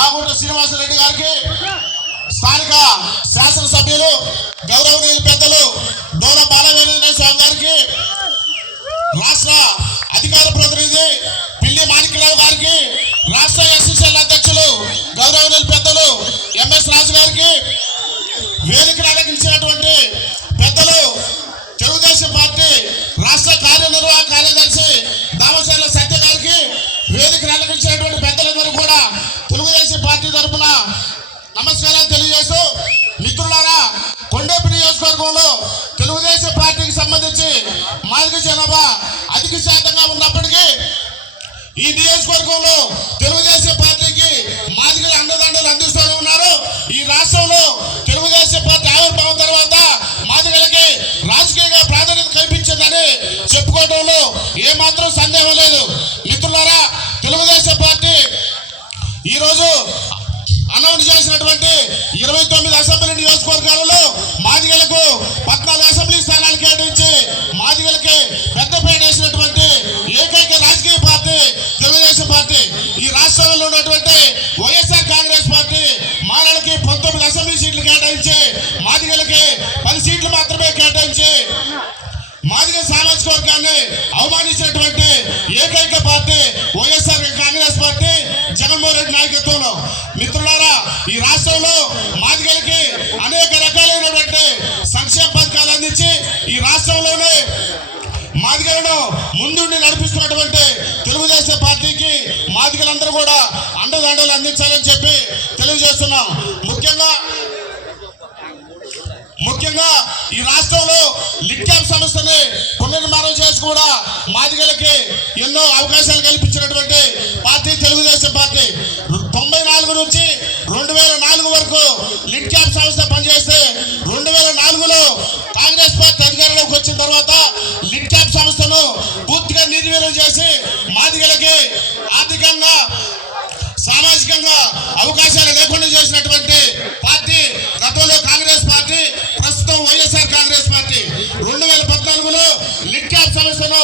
రాగుంట శ్రీనివాసరెడ్డి గారికి, స్థానిక శాసనసభ్యులు గౌరవనీయులు పెద్దలు డోలా బాలవేంద్ర స్వామి గారికి, రాష్ట్ర అధికార ప్రతినిధి పిల్లి మాణిక్యరావు గారికి, రాష్ట్ర ఎస్సీసీఎల్ అధ్యక్షులు గౌరవనీయులు పెద్దలు ఎంఎస్ రాజు గారికి, వేదికను అలంకరించినటువంటి పెద్దలు తెలుగుదేశం పార్టీ రాష్ట్ర కార్యనిర్వాహక కార్యదర్శి దామశైల సత్య గారికి, వేదికను అలంకరించినటువంటి పెద్దలందరూ కూడా తెలుగుదేశం పార్టీ తరఫున నమస్కారాలు తెలియజేస్తూ, మిత్రులారా, కొండేపి నియోజకవర్గంలో తెలుగుదేశం పార్టీకి సంబంధించి మాదిగ జనాభా అధిక శాతంగా ఉన్నప్పటికీ ఈ నియోజకవర్గంలో తెలుగుదేశం పార్టీకి మాదిగల అండదండలు అందిస్తూ ఉన్నారు. ఈ రాష్ట్రంలో తెలుగుదేశం పార్టీ ఆవిర్భావం తర్వాత మాదిగలకి రాజకీయంగా ప్రాధాన్యత కల్పించిందని చెప్పుకోవడంలో ఏమాత్రం సందేహం లేదు. మిత్రులారా, తెలుగుదేశం పార్టీ ఈరోజు అనౌన్స్ చేసినటువంటి 29 అసెంబ్లీ నియోజకవర్గాలలో మాదిగలకు 14 అసెంబ్లీ స్థానాలు కేటాయించి మాదిగలకి పెద్దపీట వేసినటువంటి ఏకైక రాజకీయ పార్టీ తెలుగుదేశం పార్టీ. ఈ రాష్ట్రంలో ఉన్నటువంటి వైఎస్ఆర్ కాంగ్రెస్ పార్టీ మాలలకి 19 అసెంబ్లీ సీట్లు కేటాయించి మాదిగలకి 10 సీట్లు మాత్రమే కేటాయించి మాదిగ సామాజిక వర్గాన్ని అవమానించినటువంటి ఏకైక పార్టీ వైఎస్ఆర్ కాంగ్రెస్ పార్టీ జగన్మోహన్ రెడ్డి నాయకత్వంలో. మిత్రులారా, ఈ రాష్ట్రంలో మాదిగలకి అనేక రకాలైనటువంటి సంక్షేమ పథకాలు అందించి ఈ రాష్ట్రంలోనే మాదిగలను ముందుండి నడిపిస్తున్నటువంటి తెలుగుదేశం పార్టీకి మాదిగలందరూ కూడా అండదండలు అందించాలని చెప్పి తెలియజేస్తున్నాం. ముఖ్యంగా ఈ రాష్ట్రంలో లిట్కాప్ సంస్థని పునర్నిర్మాణం చేసి కూడా మాదిగలకి ఎన్నో అవకాశాలు కల్పించినటువంటి పార్టీ తెలుగుదేశం పార్టీ. 94 నుంచి 2004 వరకు లిట్కాప్ సంస్థ పనిచేస్తే 2004లో కాంగ్రెస్ పార్టీ అధికారంలోకి వచ్చిన తర్వాత లిట్కాప్ సంస్థను పూర్తిగా నిర్వీర్యం చేసి మాదిగలకి ఆర్థికంగా సామాజికంగా అవకాశాలు లేకుండా చేసినటువంటి పార్టీ గతంలో కాంగ్రెస్ పార్టీ, ప్రస్తుతం వైఎస్ఆర్ కాంగ్రెస్ పార్టీ. 2014లో లిట్కాప్ సంస్థను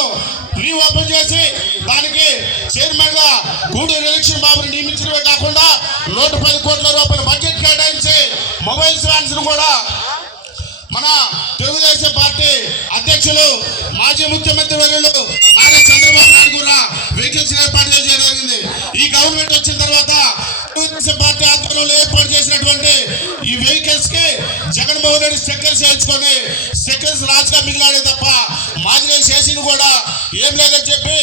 రీఓపెన్ చేసి దానికి చైర్మన్ గా గూడూరు ఎలక్షన్ బాబుని నియమించడమే కాకుండా 110 కోట్ల రూపాయల బడ్జెట్ కేటాయించి మొబైల్ వ్యాన్స్ కూడా మన తెలుగుదేశం పార్టీ అధ్యక్షులు మాజీ ముఖ్యమంత్రి వర్యులు నారా చంద్రబాబు నాయుడు కూడా వెహికల్స్ ఏర్పాటు చేయడం జరిగింది. ఈ గవర్నమెంట్ వచ్చిన తర్వాత తెలుగుదేశం పార్టీ ఆధ్వర్యంలో ఏర్పాటు చేసినటువంటి ఈ వెహికల్స్ కి జగన్మోహన్ రెడ్డి స్టిక్కర్స్ వేయించుకొని స్టిక్కర్స్ రాజుగా మిగిలాడే తప్ప మాదిరి చేసింది కూడా ఏం లేదని చెప్పి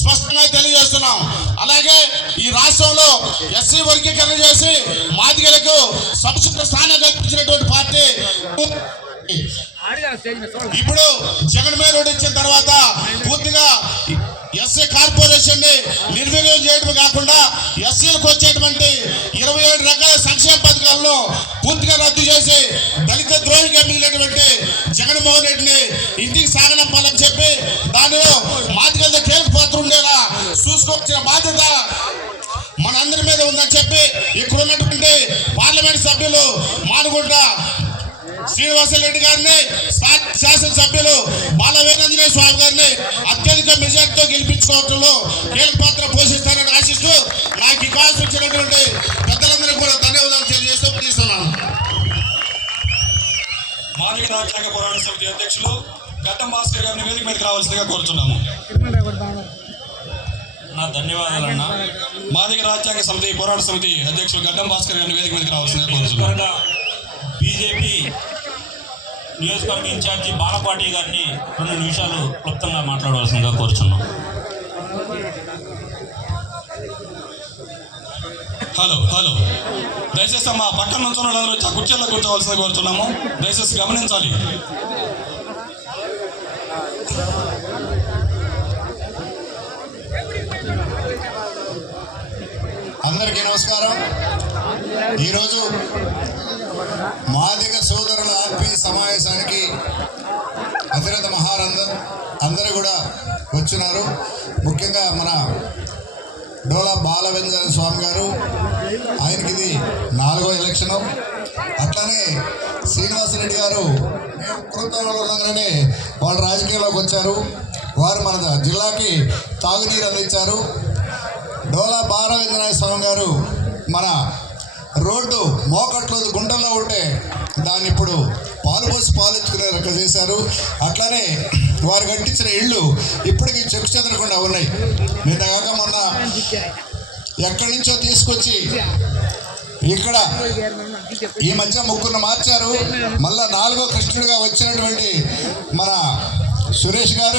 స్పష్టంగా తెలియజేస్తున్నాం. అలాగే ఈ రాష్ట్రంలో ఎస్సీ వర్గీకరణ చేసి మాదిగలకు సముచిత స్థానం కల్పించినటువంటి పార్టీ ఇప్పుడు జగన్మోహన్ రెడ్డి వచ్చిన తర్వాత పూర్తిగా ఎస్సీ కార్పొరేషన్ ని నిర్వీర్యం చేయడం కాకుండా ఎస్సీలకు వచ్చేటువంటి 27 రకాల సంక్షేమ పథకాలను పూర్తిగా రద్దు చేసి దళిత ద్రోహిగా మిగిలినటువంటి జగన్మోహన్ రెడ్డిని ఇంటికి సాగనంపాలని చెప్పి దానిలో మాదిగల కీలక పాత్ర ఉండేలా చూసుకోవాల్సిన బాధ్యత మనందరి మీద ఉందని చెప్పి ఇక్కడ ఉన్నటువంటి పార్లమెంట్ సభ్యులు మానుగుంట శ్రీనివాసరెడ్డి గారిని, శాసనసభ్యులు బాలవేంద్ర స్వామి గారిని అత్యధిక మెజార్టీతో గెలిపించుకోవడంలో కీలక పాత్ర పోషిస్తారని ఆశిస్తూ నాకు ఈ కాల్స్ వచ్చినటువంటి పెద్దలందరూ కూడా ధన్యవాదాలు తెలియజేస్తూ పిలుస్తున్నాను. మాదిగ రాజ్యాంగ పోరాట సమితి అధ్యక్షులు గడ్డం భాస్కర్ గారిని వేదిక మీదకి రావాల్సిందిగా కోరుతున్నాము. నా ధన్యవాదాలన్నా. మాదిగ రాజ్యాంగ సమితి పోరాట సమితి అధ్యక్షులు గడ్డం భాస్కర్ గారిని వేదిక మీదకి రావాల్సిందిగా కోరుతున్నాము. బీజేపీ నియోజకవర్గ ఇన్ఛార్జి బాలపాటి గారిని 2 నిమిషాలు క్లుప్తంగా మాట్లాడవలసిందిగా కోరుచున్నాం. హలో దయచేసి మా పక్కన నుంచి వాళ్ళందరూ వచ్చి ఆ కుర్చీల్లో కూర్చోవలసిందిగా కోరుతున్నాము. దయచేసి గమనించాలి. అందరికీ నమస్కారం. ఈరోజు మాదిగ సోదరుల ఆత్మీయ సమావేశానికి అతిరథ అందరూ కూడా వచ్చినారు. ముఖ్యంగా మన డోలా బాలవేంద్ర స్వామి గారు, ఆయనకి ఇది 4వ ఎలక్షను. అట్లానే శ్రీనివాసరెడ్డి గారు మేము ప్రభుత్వంలో ఉండగానే వాళ్ళు రాజకీయాల్లోకి వచ్చారు. వారు మన జిల్లాకి తాగునీరు అందించారు. డోలా బాలవేంద్ర స్వామి గారు మన రోడ్డు మోకట్లో గుంటల్లో ఉంటే దాన్ని ఇప్పుడు పాలు ఎత్తుకునే రక చేశారు. అట్లనే వారు కట్టించిన ఇళ్ళు ఇప్పటికీ చెక్కు చెదరకుండా ఉన్నాయి. నిన్నగాక మొన్న ఎక్కడి నుంచో తీసుకొచ్చి ఇక్కడ ఈ మధ్య ముగ్గురు మార్చారు. మళ్ళా 4వ కృష్ణుడిగా వచ్చినటువంటి మన సురేష్ గారు